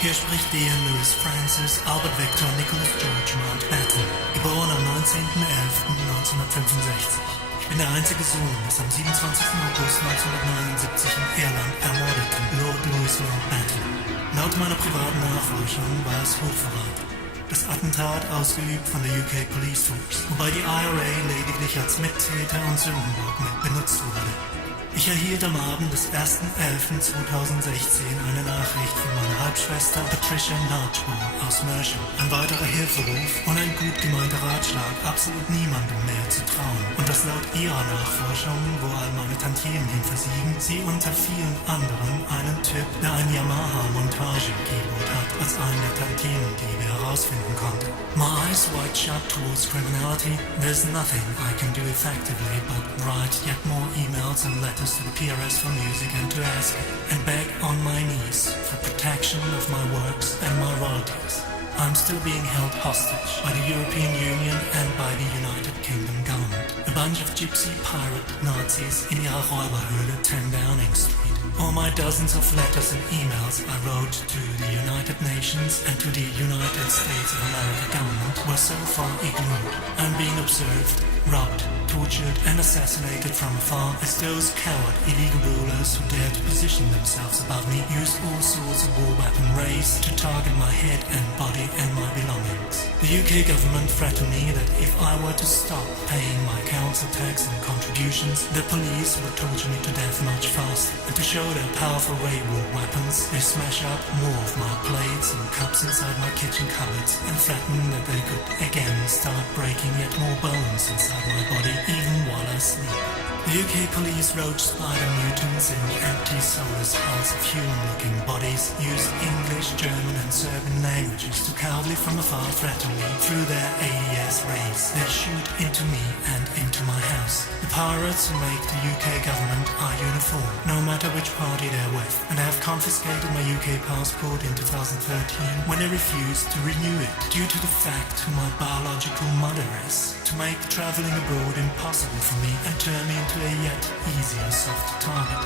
Hier spricht Ian Louis Francis Albert Victor Nicholas George Mountbatten, geboren am 19.11.1965. Ich bin der einzige Sohn des am 27. August 1979 in Irland ermordeten Lord Louis Mountbatten. Laut meiner privaten Nachforschung war es Hochverrat. Das Attentat ausgeübt von der UK Police Force, wobei die IRA lediglich als Mittäter und Sündenbock mit benutzt wurde. Ich erhielt am Abend des 1.11.2016 eine Nachricht von meiner Halbschwester Patricia Larchmore aus Mersham. Ein weiterer Hilferuf und ein gut gemeinter Ratschlag, absolut niemandem mehr zu trauen. Und das laut ihrer Nachforschung, wo all meine Tantiemen hin versiegen, sie unter vielen anderen einen Typ, der ein Yamaha-Montage-Keyboard hat, als einen der Tantiemendiebe herausfinden konnte. My eyes wide shut towards criminality, there's nothing I can do effectively but write yet more emails and letters to the PRS for music and to ask and beg on my knees for protection of my works and my royalties. I'm still being held hostage by the European Union and by the United Kingdom government. A bunch of gypsy pirate Nazis in ihrer Räuberhöhle 10 Downing Street. All my dozens of letters and emails I wrote to the United Nations and to the United States of America government were so far ignored. I'm being observed, robbed, tortured and assassinated from afar as those coward illegal rulers who dare to position themselves above me used all sorts of war weapon rays to target my head and body and my belongings. The UK government threatened me that if I were to stop paying my council tax and contributions, the police would torture me to death much faster. And to show their powerful ray war weapons, they smash up more of my plates and cups inside my kitchen cupboards and threaten that they could again start breaking yet more bones inside my body even while I sleep. The UK police roach spider mutants in empty soulless hulls of human-looking bodies use English, German and Serbian languages to cowardly from afar threaten me through their ADS rays. They shoot into me and into my house. The pirates who make the UK government are uniform, no matter which party they're with, and have confiscated my UK passport in 2013 when they refused to renew it due to the fact who my biological mother is, to make travelling abroad impossible for me and turn me into a yet easier soft target.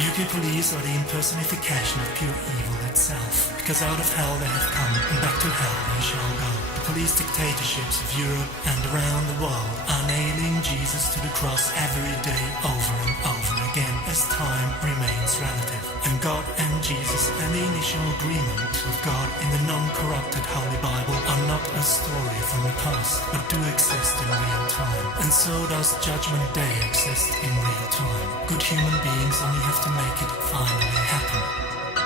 UK police are the impersonification of pure evil itself, because out of hell they have come and back to hell they shall go. The police dictatorships of Europe and around the world are nailing Jesus to the cross every day over and over again as time remains relative. And God and Jesus and the initial agreement with God in the non-corrupted Holy Bible are not a story from the past, but do exist in real time. And so does Judgment Day exist in real time. Good human beings only have to make it finally happen.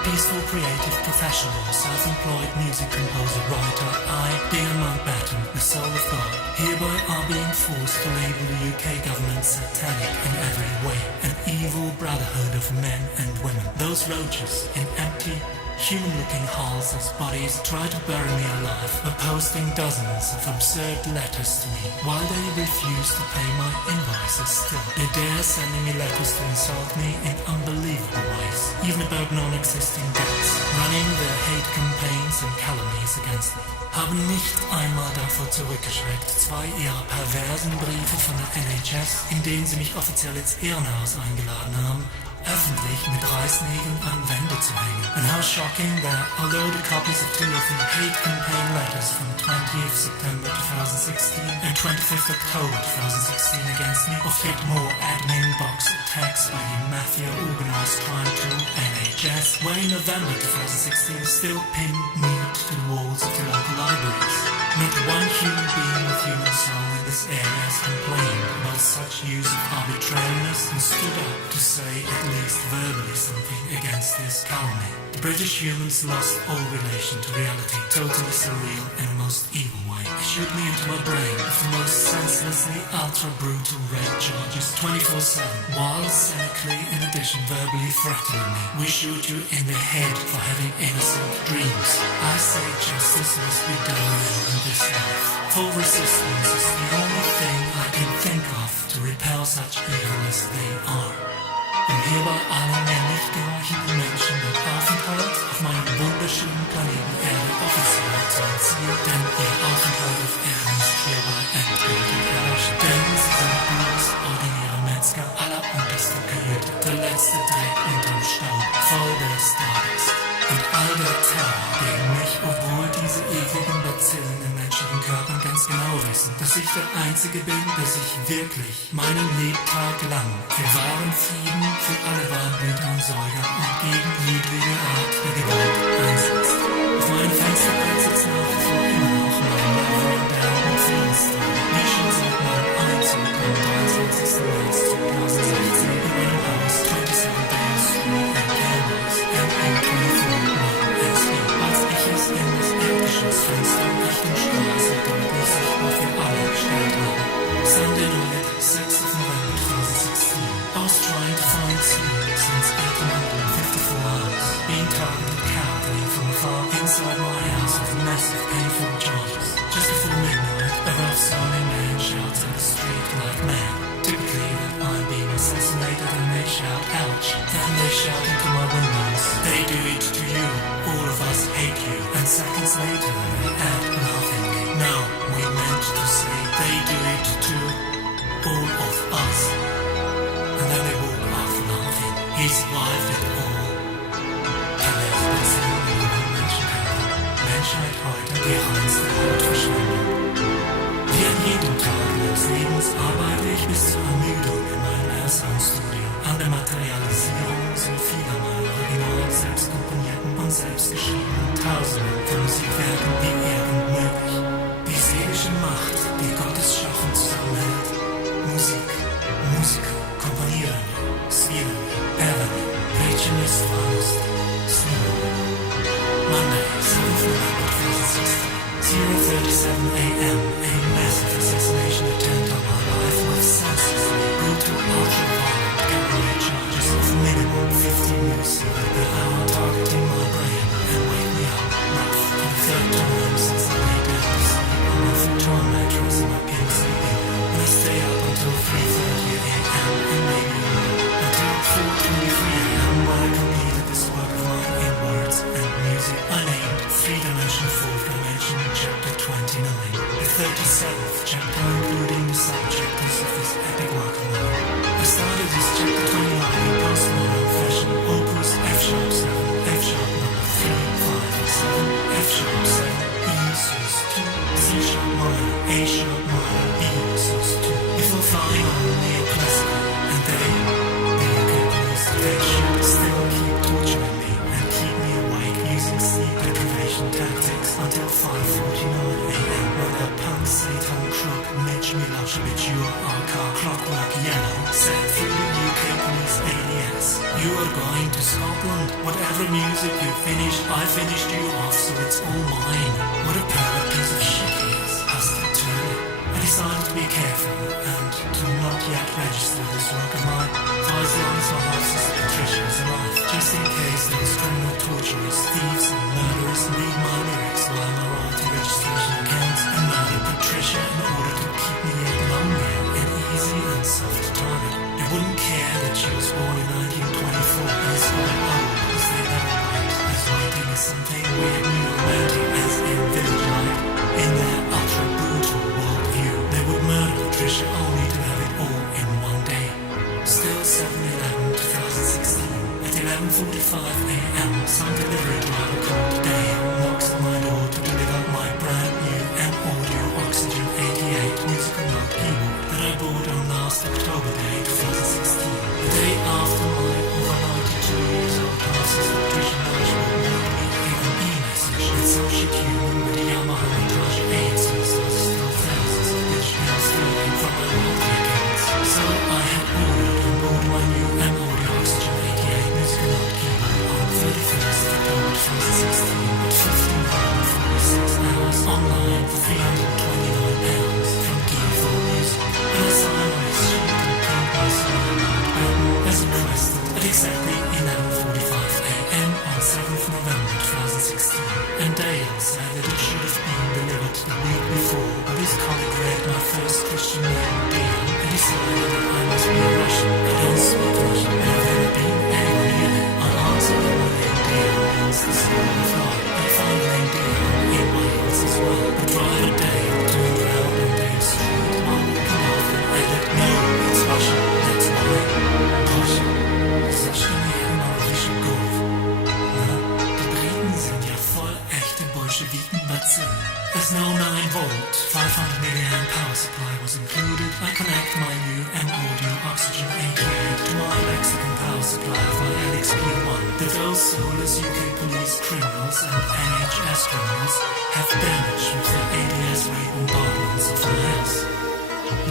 Peaceful, creative, professional, self-employed music composer, writer, I, Ian Mountbatten, the soul of God, hereby are being forced to label the UK government satanic in every way, an evil brotherhood of men and women. Those roaches in empty, human-looking hulls as bodies try to bury me alive by posting dozens of absurd letters to me while they refuse to pay my invoices still. They dare sending me letters to insult me in unbelievable ways, even about non-existing debts, running their hate campaigns and calumnies against me. Haben nicht einmal davor zurückgeschreckt, 2 ihrer perversen Briefe von der NHS, in denen sie mich offiziell ins Irrenhaus eingeladen haben, öffentlich mit Reißnägeln an Wände zu hängen. And how shocking that, although the copies of 2 of the hate campaign letters from 20th September 2016 and 25th October 2016 against me, of yet more admin box attacks by the mafia-organized crime tool NHS, were in November 2016 still pinned neat to the walls of the local libraries. Not one human being with human soul in this area has complained about such use of arbitrariness and stood up to say at least verbally something against this calumny. The British humans lost all relation to reality, totally surreal in the most evil way. They shoot me into my brain with the most senselessly ultra-brutal rape charges 24/7, while cynically in addition verbally threatening me. We shoot you in the head for having innocent dreams. I say justice must be done now in this life. Full resistance is the only thing I can think of to repel such evil as they are. Und hierbei allen mehr nicht gehorchenden Menschen den Aufenthalt auf meinem wunderschönen Planeten Erde offiziell zu entziehen, denn ihr Aufenthalt auf Erden ist hierbei endgültig erloschen. Denn sie sind bloß ordinäre Metzger aller unterster Kajüte, der letzte Dreck unterm Staub, voll der Stardust. der Terror gegen mich, obwohl diese ekligen Bazillen in menschlichen Körpern ganz genau wissen, dass ich der Einzige bin, der sich wirklich meinen Lebtag lang für wahren Frieden, für alle Warmblüter und Säuger und gegen jedwede Art der Gewalt einsetzt. Auf meinem Fensterbrett sitzt nach wie vor immer noch mein Reverend Down und Friedenstal, wie schon seit meinem Einzug am 23. März 2016 in meinem Haus 27 Dale Street in Cambridge, ME24-1SB, als ich es in das Erdgeschossfenster Richtung Straße deutlich sichtbar für alle gestellt habe. Sunday night, 6th of November 2016. I was trying to find sleep since 1854 hours, being targeted cowardly from afar inside my house with massive painful charges. Just before midnight, a rough-sounding man shouts in the street like mad, typically that I'm being assassinated, and they shout, ouch. Then they shout into my windows, they do it to you, all of us hate you. And seconds later they add laughingly, no, we meant to say they do it to all of us. And then they walk off laughing. He survived it all. Calais passieren Millionen Menschenkörper. Menschheit heute, die reinste Hautverschwendung. Wie an jedem Tag meines Lebens arbeite ich bis zur Ermüdung in meinem Ersthandstudio an der Materialisierung so vieler meiner original selbst komponierten und selbstgeschriebenen Tausenden von Musikwerken wie irgend möglich. Die seelische Macht, die Gottes Schaffen zusammenhält. Musik, Musiker, Komponierende, Spielende, Erwähne, Regenist, Faust, Singende. Monday, 7th November 2016. 0:37 a.m. A massive assassination attempt on my life with senselessly brutal, ultra-violent cavalry charges of minimum 50 moves per hour targeting my brain and wake me up, not for the third time since I lay down to sleep on my futon mattress in my pink sleeping, and I stay up until 3:30 a.m. and maybe more, until 4:23 a.m. when I completed this work of mine in words and music I named Three-Dimension, Fourth Dimension, Chapter 29, the 37th chapter, including the subchapters of this epic work of mine. I started this chapter 29 in postmodern fashion, opus F-sharp 7, F-sharp number 3, 5, 7, F-sharp 7, E sus 2, C-sharp minor, A-sharp minor, B sus 2, before flying on neoclassical, and they, the UK police, they should still keep torturing me and keep me awake using sleep deprivation tactics until 5:49 a.m. when the punk Satan crook Mitch Milosevic, your car Clockwork Yellow, said through the UK police ADS, you are going to Scotland. Whatever music you finish, I finished you off, so it's all mine. What a pervert piece of shit he is, Hustle Turner. I decided to be careful and to not yet register this work of mine for as long as my half-sister Patricia is alive, just in case those criminal torturers, thieves and murderers read my lyrics via my royalty registration accounts and murder Patricia in order to keep me yet longer an easy and soft target. They wouldn't care that she was born in 1924 and is quite old, as they never mind, as writing is something weird, new, romantic, as in Village Light. In their ultra-brutal worldview, they would murder Patricia only to have it all in one day. Still 7/11/2016. At 11:45 a.m., some delivery driver called Dale knocks on my door to deliver my brand new M-Audio Oxygen 88 musical note keyboard that I bought on last October Day 2016. The day after my over 92 years old half-sister Patricia Marshall wrote me in an e-message that so she tuned with the Yamaha Montage 8 synthesizers still thousands of which now stealing from my royalty accounts. So I had ordered and bought my new M-Audio Oxygen 88 musical note keyboard on 31st of October 2016. supply of my LXP-1 that those soulless UK police criminals and NHS criminals have damaged with their ADS raid bombardments of my house.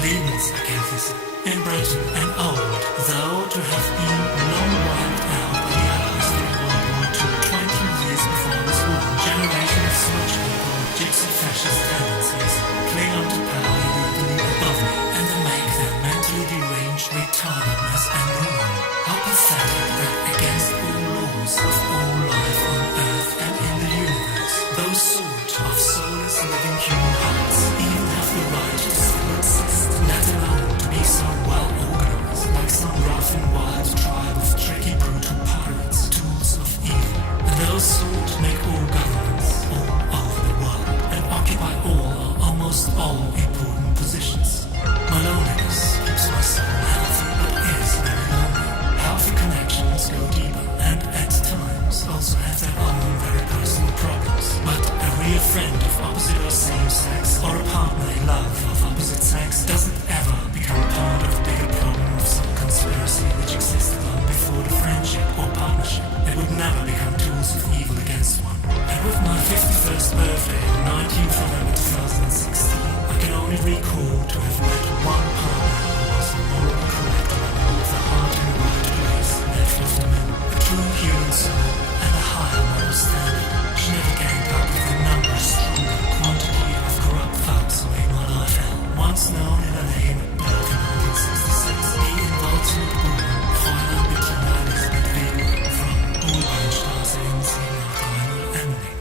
Lebenserkenntnisse in Britain and old, though to have been long wiped out by the Allies during World War II 20 years before I was born. Generation of smudge people with gypsy fascist tendencies cling onto power illegally above me, and they make their mentally deranged retardedness and ruin. How pathetic that against all laws of all life on Earth and in the universe, those sort of soulless living human hearts even have the right to still exist, let alone to be so well organized, like some rough and wild tribe of tricky brutal pirates, tools of evil. And those sort make all governments all over the world and occupy all or almost all important positions. My loneliness keeps my soul healthy, but is very lonely. Healthy connections go deeper and at times also have their own very personal problems. But a real friend of opposite or same sex, or a partner in love of opposite sex, doesn't ever become part of a bigger problem of some conspiracy which existed long before the friendship or partnership. It would never become tools of evil against one. And with my 51st birthday on 19th November 2016, I can only recall to have met one partner who was a morally correct woman with a heart in the right place, left of the middle, a true human soul, and a higher moral standard. She never ganged up with a number stronger quantity of corrupt thugs who made my life hell. Once known in a name at birth in 1966, die involzene Geboren, Fräulein Bettina Elisabeth Wegener from Ulbeinstraße in 783 Emling.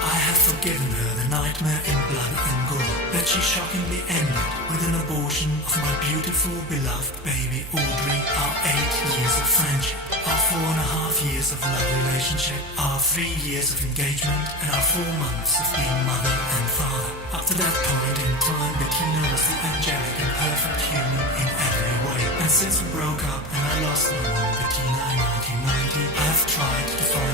I have forgiven her the nightmare in blood and gore that she shockingly ended with an abortion of my beautiful beloved baby Audrey, our 8 years of friendship, our 4.5 years of love relationship, our 3 years of engagement, and our 4 months of being mother and father. Up to that point in time, Bettina was the angelic and perfect human in every way. And since we broke up and I lost my mom Bettina in 1990, I have tried to find